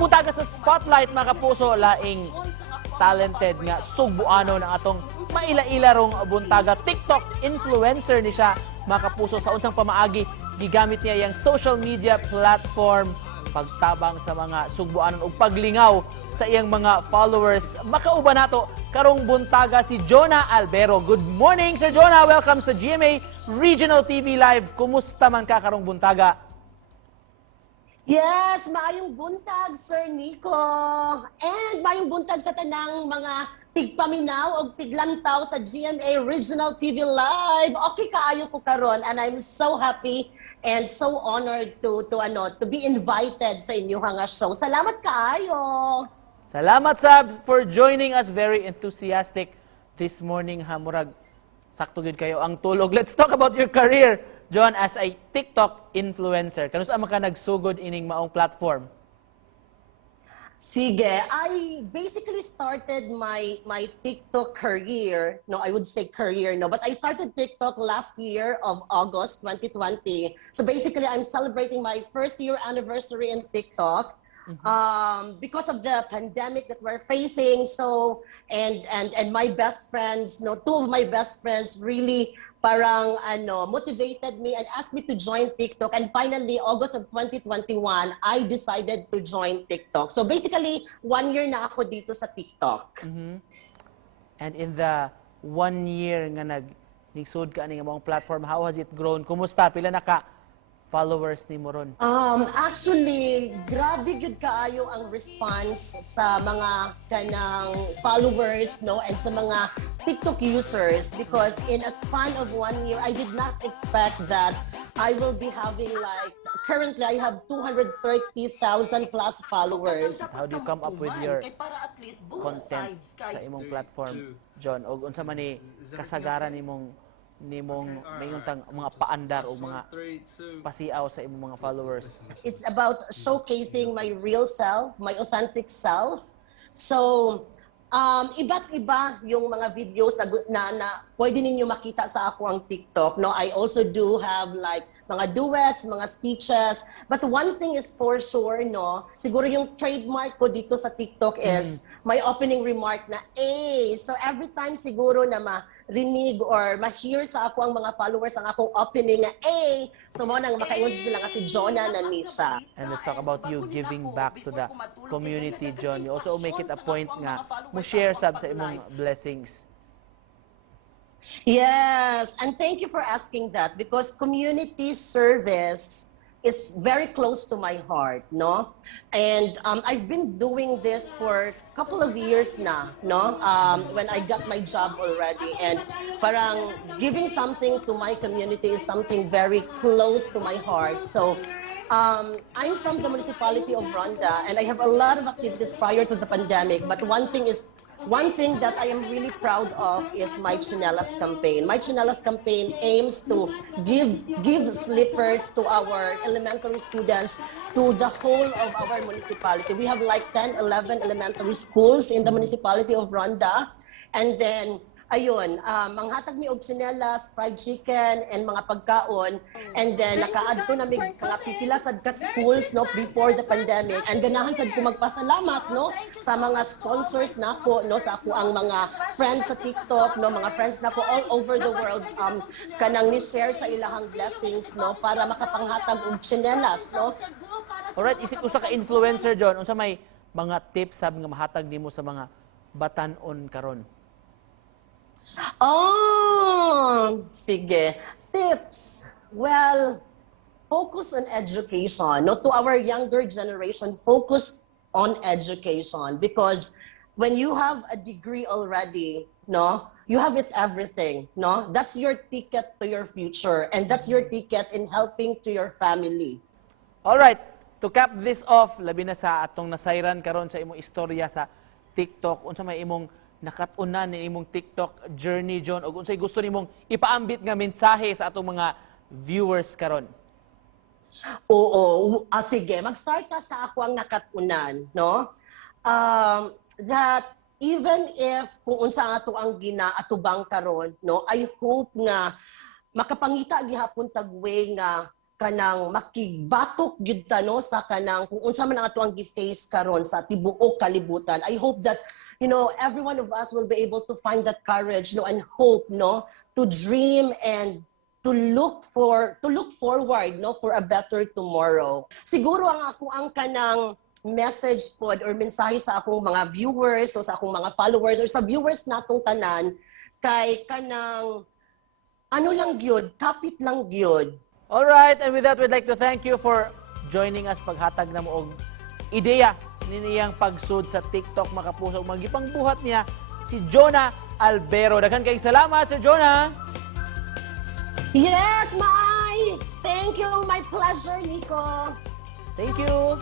Karong buntaga sa spotlight mga kapuso, laing talented nga sugbuano ng atong maila-ila rong buntaga. TikTok influencer ni siya mga kapuso. Sa unsang pamaagi, gigamit niya yung social media platform pagtabang sa mga sugbuanon ug paglingaw sa iyang mga followers. Makauban nato karong buntaga si Jonah Albero. Good morning, Sir Jonah. Welcome sa GMA Regional TV Live. Kumusta man ka karong buntaga? Yes, maayong buntag, Sir Nico. And maayong buntag sa tanang mga tigpaminaw o tiglantaw sa GMA Regional TV Live. Okay kaayo ko karon, and I'm so happy and so honored to be invited sa inyo nga show. Salamat kaayo. Salamat Sab for joining us. Very enthusiastic this morning. Murag sakto gid kayo ang tulog. Let's talk about your career, John, as a TikTok influencer. Kanusa man ka nagsugod ining maong platform? Sige, I basically started my TikTok career. No, I would say career, no, but I started TikTok last year of August 2020. So basically, I'm celebrating my first year anniversary in TikTok. Because of the pandemic that we're facing, so and my best friends, no, two of my best friends really parang motivated me and asked me to join TikTok, and finally August of 2021 I decided to join TikTok. So basically 1 year na ako dito sa TikTok. And in the 1 year nga nagsud ka ning maong platform, how has it grown? Kumusta? Pila na ka followers ni Moron? Actually, grabe gud kaayo ang response sa mga kanang followers, no, and sa mga TikTok users, because in a span of 1 year, I did not expect that I will be having currently I have 230,000 plus followers. How do you come up with your content sa imong platform, John? O unsa man ni kasagaran nimong mayuntang mga paandar o mga pasiaw sa imong mga followers? It's about showcasing my real self, my authentic self. So, iba't iba yung mga videos na pwede ninyo makita sa ako ang TikTok. No, I also do have like mga duets, mga speeches. But one thing is for sure, no, siguro yung trademark ko dito sa TikTok is my opening remark na A. So every time siguro na marinig or ma-hear sa ako ang mga followers ang akong opening na A, so mo nang makaingon sila nga si Jonah na Nisha. And let's talk about you giving back to the community, John. You also make it a point nga mo share sa imong blessings. Yes, and thank you for asking that, because community service is very close to my heart, no? And I've been doing this for a couple of years na, no? When I got my job already, and parang giving something to my community is something very close to my heart. So I'm from the municipality of Ronda, and I have a lot of activities prior to the pandemic, but one thing that I am really proud of is my Chinelas campaign. My Chinelas campaign aims to give slippers to our elementary students, to the whole of our municipality. We have like 10, 11 elementary schools in the municipality of Ronda. And then, ayun, manghatag mi og chinelas, fried chicken, and mga pagkaon. And then, nakaadto na mig mga pipila sad ka schools, no, before the pandemic. And ganahan sad ko magpasalamat, no, sa mga sponsors nako, no, sa ako ang mga friends sa TikTok, no, mga friends nako all over the world, kanang ni-share sa ilahang blessings, no, para makapanghatag og chinelas, no. Alright, isip usa ka influencer, John, unsa may mga tips sab nga mahatag nimo sa mga batan-on karon? Oh, sige. Tips. Well, focus on education. No, to our younger generation, focus on education, because when you have a degree already, no, you have it everything, no? That's your ticket to your future, and that's your ticket in helping to your family. All right, to cap this off, labi na sa atong nasayran karon sa imong istorya sa TikTok, unsa may imong nakatunan ni imong TikTok journey, John, o unsay gusto nimong ipaambit nga mensahe sa atong mga viewers karon? Oo, sige, mag-start ta sa ako ang nakatunan, no? That even if kung unsa ato ang ginaatubang karon, no, I hope nga makapangita gihapon tag way nga kanang makigbatok gyud ta no sa kanang kung unsa man ang ato ang gi-face karon sa tibuok kalibutan. I hope that every one of us will be able to find that courage no and hope no to dream and to look forward no for a better tomorrow. Siguro ang kanang message pod or mensahe sa akong mga viewers o sa akong mga followers or sa viewers natong tanan kay kanang ano lang gyud, kapit lang gyud. All right, and with that, we'd like to thank you for joining us paghatag na mo og ideya niniyang pagsud sa TikTok mga kapuso. Magipang buhat niya si Jonah Albero. Daghan kay salamat, Sir Jonah. Yes, Mai! Thank you, my pleasure, Nico. Thank you.